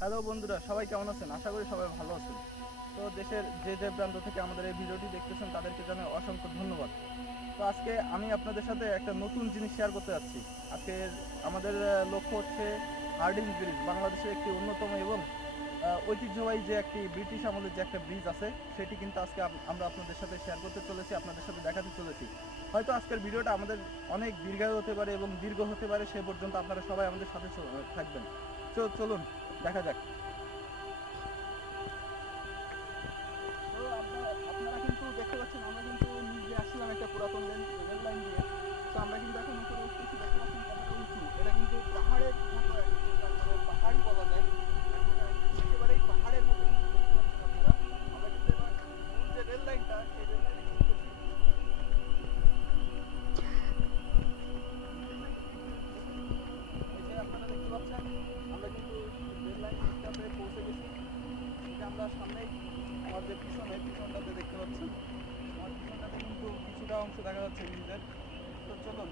Hello বন্ধুরা, সবাই কেমন আছেন? আশা করি সবাই ভালো আছেন। তো দেশের যে যে প্রান্ত থেকে আমাদের এই ভিডিওটি দেখতেছেন তাদেরকে জানাই অসংখ্য ধন্যবাদ। তো আজকে আমি আপনাদের সাথে একটা নতুন জিনিস শেয়ার করতে যাচ্ছি। আজকে আমাদের লক্ষ্য হচ্ছে হার্ডিঞ্জ ব্রিজ, বাংলাদেশের একটি অন্যতম এবং ঐতিহ্যবাহী যে একটি ব্রিটিশ আমলের যে একটা ব্রিজ আছে, সেটি কিন্তু আজকে আমরা আপনাদের সাথে শেয়ার করতে চলেছি, আপনাদের সাথে দেখাতে চলেছি। হয়তো আজকের ভিডিওটা আমাদের অনেক দীর্ঘায়ু হতে পারে এবং দীর্ঘ হতে পারে, সে পর্যন্ত আপনারা সবাই আমাদের সাথে থাকবেন। চলুন দেখা যাক। তো আপনারা কিন্তু দেখতে পাচ্ছেন, আমরা কিন্তু নিজে আসলাম একটা পুরাতন রেল লাইন দিয়ে। তো আমরা কিন্তু এখন উপরে উঠতেছি, দেখতে পাচ্ছেন কতটা উঁচু। এটা কিন্তু পাহাড়ের মতো পাহাড়ই বলা যায়, একেবারেই পাহাড়ের মতো উঁচু দেখতে পাচ্ছেন আপনারা। আমরা কিন্তু এবার মূল যে রেল লাইনটা, সেই রেল লাইনে উঠতেছি। এই যে আপনারা দেখতে পাচ্ছেন, আমরা কিন্তু রেল লাইনটাতে পৌঁছে গেছি। এই যে আমরা সামনেই আমার যে পিছনটাতে দেখতে পাচ্ছেন, আমার পিছনটাতে কিন্তু কিছুটা অংশ দেখা যাচ্ছে ব্রিজের। তো চলুন।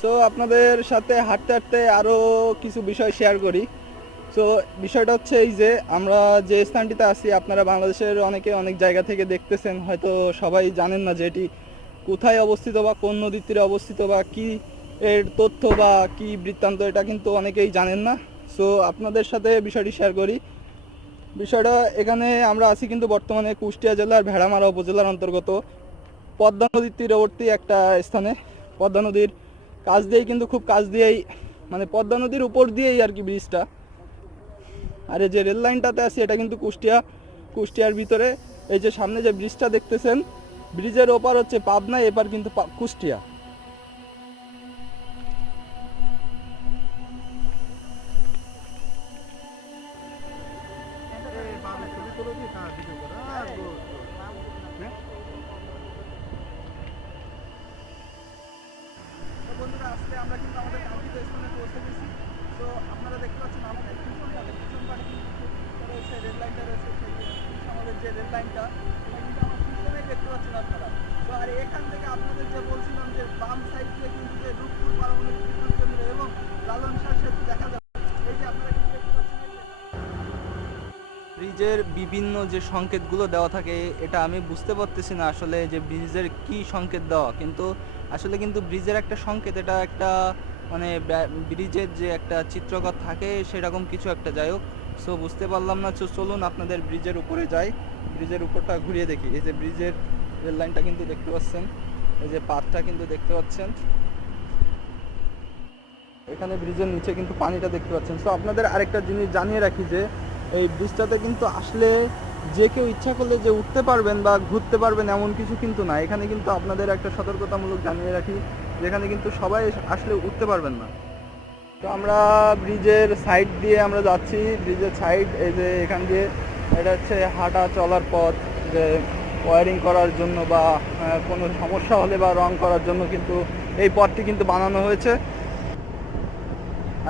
সো আপনাদের সাথে হাঁটতে হাঁটতে আরও কিছু বিষয় শেয়ার করি। সো বিষয়টা হচ্ছে এই যে আমরা যে স্থানটিতে আছি, আপনারা বাংলাদেশের অনেকে অনেক জায়গা থেকে দেখতেছেন, হয়তো সবাই জানেন না যে এটি কোথায় অবস্থিত বা কোন নদীর তীরে অবস্থিত বা কি এর তথ্য বা কি বৃত্তান্ত, এটা কিন্তু অনেকেই জানেন না। সো আপনাদের সাথে বিষয়টি শেয়ার করি। বিষয়টা এখানে আমরা আছি কিন্তু বর্তমানে কুষ্টিয়া জেলার ভেড়ামারা উপজেলার অন্তর্গত পদ্মা নদীর তীরবর্তী একটা স্থানে। পদ্মা নদীর কাছ দিয়েই কিন্তু খুব কাছ দিয়েই, মানে পদ্মা নদীর উপর দিয়েই আর কি ব্রিজটা। আর এই যে রেল লাইনটাতে আছে এটা কিন্তু কুষ্টিয়ার ভিতরে। এই যে সামনে যে ব্রিজটা দেখতেছেন, ব্রিজের ওপার হচ্ছে পাবনা, এপার কিন্তু কুষ্টিয়া। তো বন্ধুরা, আজকে আমরা কিন্তু আমাদের কাঙ্ক্ষিত স্থানে পৌঁছে গেছি। তো আপনারা দেখতে পাচ্ছেন আমাদের পিছন পাড়ে কিন্তু রয়েছে রেল লাইনটা রয়েছে, সেই আমাদের যে রেল লাইনটা, এটা কিন্তু আমার পিছনেই দেখতে পাচ্ছেন আপনারা। তো আর এখান থেকে আপনাদের যে বলছিলাম যে বাম সাইড দিয়ে কিন্তু যে রূপপুর পারমাণবিক বিদ্যুৎ কেন্দ্র এবং লালন শাহ সেতু দেখা যাবে। এই যে আপনারা কিন্তু দেখতে পাচ্ছেন, ব্রিজের বিভিন্ন যে সংকেতগুলো দেওয়া থাকে, এটা আমি বুঝতে পারতেছি না আসলে যে ব্রিজের কি সংকেত দেওয়া, কিন্তু আসলে কিন্তু ব্রিজের একটা সংকেত, এটা একটা মানে ব্রিজের যে একটা চিত্রকর থাকে সেরকম কিছু একটা, যাই হোক। সো বুঝতে পারলাম না। চলুন আপনাদের ব্রিজের উপরে যাই, ব্রিজের উপরটা ঘুরিয়ে দেখি। এই যে ব্রিজের রেল লাইনটা কিন্তু দেখতে পাচ্ছেন, এই যে পাতটা কিন্তু দেখতে পাচ্ছেন, এখানে ব্রিজের নিচে কিন্তু পানিটা দেখতে পাচ্ছেন। সো আপনাদের আরেকটা জিনিস জানিয়ে রাখি যে এই ব্রিজটাতে কিন্তু আসলে যে কেউ ইচ্ছা করলে যে উঠতে পারবেন বা ঘুরতে পারবেন এমন কিছু কিন্তু না। এখানে কিন্তু আপনাদের একটা সতর্কতামূলক জানিয়ে রাখি, যেখানে কিন্তু সবাই আসলে উঠতে পারবেন না। তো আমরা ব্রিজের সাইড দিয়ে আমরা যাচ্ছি, ব্রিজের সাইড, এই যে এখান দিয়ে এটা হচ্ছে হাঁটা চলার পথ, যে ওয়ারিং করার জন্য বা কোনো সমস্যা হলে বা রং করার জন্য কিন্তু এই পথটি কিন্তু বানানো হয়েছে।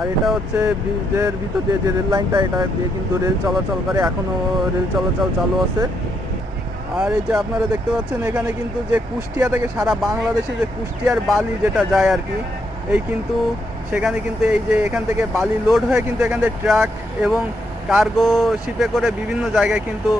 আর এটা হচ্ছে ব্রিজের ভিতর দিয়ে যে রেল লাইনটা, এটা দিয়ে কিন্তু রেল চলাচল করে, এখনও রেল চলাচল চালু আছে। আর এই যে আপনারা দেখতে পাচ্ছেন, এখানে কিন্তু যে কুষ্টিয়া থেকে সারা বাংলাদেশে যে কুষ্টিয়ার বালি যেটা যায় আর কি, এই কিন্তু সেখানে কিন্তু এই যে এখান থেকে বালি লোড হয়ে কিন্তু এখান থেকে ট্রাক এবং কার্গো শিপে করে বিভিন্ন জায়গায় কিন্তু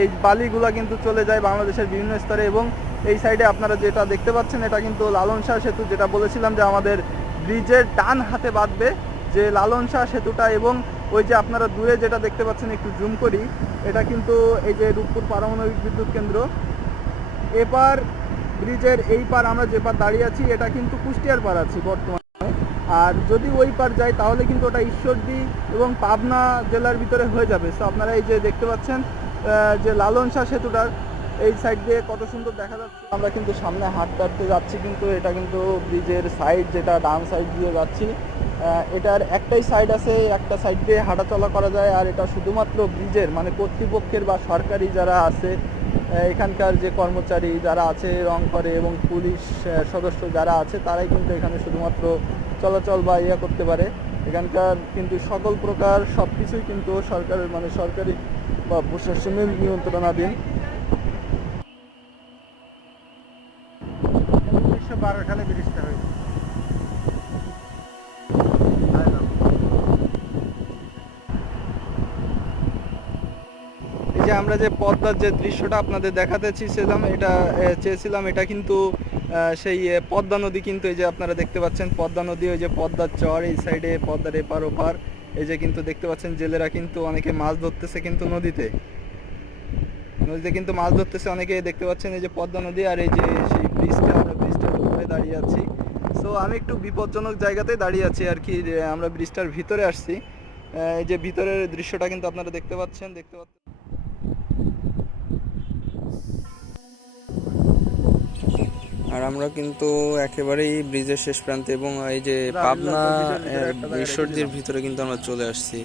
এই বালিগুলো কিন্তু চলে যায় বাংলাদেশের বিভিন্ন স্তরে। এবং এই সাইডে আপনারা যেটা দেখতে পাচ্ছেন, এটা কিন্তু লালন শাহ সেতু, যেটা বলেছিলাম যে আমাদের ব্রিজের ডান হাতে বাঁধবে যে লালন শাহ সেতুটা। এবং ওই যে আপনারা দূরে যেটা দেখতে পাচ্ছেন, একটু জুম করি, এটা কিন্তু এই যে রূপপুর পারমাণবিক বিদ্যুৎ কেন্দ্র। এপার ব্রিজের এই পার আমরা যে পার দাঁড়িয়ে আছি, এটা কিন্তু কুষ্টিয়ার পার আছি বর্তমানে। আর যদি ওই পার যাই তাহলে কিন্তু ওটা ঈশ্বরদী এবং পাবনা জেলার ভিতরে হয়ে যাবে। তো আপনারা এই যে দেখতে পাচ্ছেন যে লালন শাহ সেতুটার এই সাইড দিয়ে কত সুন্দর দেখা যাচ্ছে। আমরা কিন্তু সামনে হাঁটতে হাঁটতে যাচ্ছি, কিন্তু এটা কিন্তু ব্রিজের সাইড, যেটা ডান সাইড দিয়ে যাচ্ছি। এটার একটাই সাইড আছে, একটা সাইড দিয়ে হাঁটাচলা করা যায়। আর এটা শুধুমাত্র ব্রিজের মানে কর্তৃপক্ষের বা সরকারি যারা আছে, এখানকার যে কর্মচারী যারা আছে রং করে এবং পুলিশ সদস্য যারা আছে, তারাই কিন্তু এখানে শুধুমাত্র চলাচল বা ইয়া করতে পারে। এখানকার কিন্তু সকল প্রকার সব কিছুই কিন্তু সরকারের মানে সরকারি বা প্রশাসনের নিয়ন্ত্রণাধীন। 1912 সালে ব্রিজটা হয়েছে। যে আমরা যে পদ্মার যে দৃশ্যটা আপনাদের দেখাতে চেয়েছিলাম এটা কিন্তু সেই পদ্মা নদী, কিন্তু এই যে আপনারা দেখতে পাচ্ছেন পদ্মা নদী, ওই যে পদ্মার চর এই সাইডে, পদ্মার এপার ওপার, এই যে কিন্তু দেখতে পাচ্ছেন জেলেরা কিন্তু অনেকে মাছ ধরতেছে কিন্তু নদীতে কিন্তু মাছ ধরতেছে অনেকে, দেখতে পাচ্ছেন এই যে পদ্মা নদী, আর এই যে সেই ব্রিজটা, আমরা ব্রিজটার উপরে দাঁড়িয়ে আছি। সো আমি একটু বিপজ্জনক জায়গাতে দাঁড়িয়ে আছি আর কি, আমরা ব্রিজটার ভিতরে আসছি। এই যে ভিতরের দৃশ্যটা কিন্তু আপনারা দেখতে পাচ্ছেন। আর আমরা কিন্তু একেবারেই ব্রিজের শেষ প্রান্তে, এবং এই যে পাবনা ঈশ্বরদীর ভিতরে কিন্তু আমরা চলে আসছি।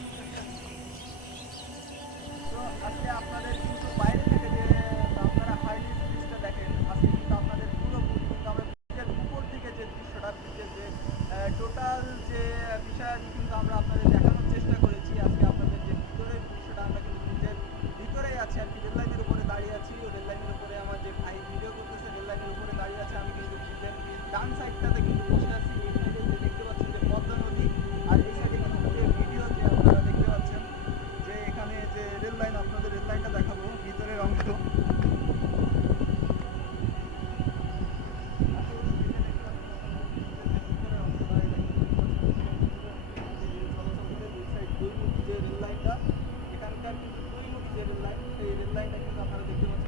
আজকে আপনাদের কিন্তু বাইরে থেকে যে আপনারা হাইলিট ব্রিজটা দেখেন, আজকে কিন্তু আপনাদের পুরোপুরি কিন্তু আমরা ব্রিজের উপর থেকে যে দৃশ্যটা, ব্রিজের যে টোটাল যে বিষয়টি কিন্তু আমরা আপনাদের দেখানোর চেষ্টা করেছি। আজকে আপনাদের যে ভিতরের দৃশ্যটা, আমরা কিন্তু ব্রিজের ভিতরেই আছি আর কি, রেল লাইনের উপরে দাঁড়িয়ে আছি। রেল লাইনের উপরে আমার যে ভাই ভিডিও করতেছে রেল লাইনের উপরে দাঁড়িয়ে আছে, আমি কিন্তু ব্রিজের ডান সাইডটাতে কিন্তু বসে আছি। এই সাইডে যে দেখতে পাচ্ছেন যে পদ্মা নদী, আর এই সাইডে কিন্তু যে ভিডিও যে আপনারা দেখতে পাচ্ছেন যে এখানে যে রেল লাইন, আপনাদের রেল লাইনটা দেখাবো ভিতরের অংশ। এখানকার কিন্তু দুই মুখী যে রেল লাইন, সেই রেল লাইনটা কিন্তু আপনারা দেখতে পাচ্ছেন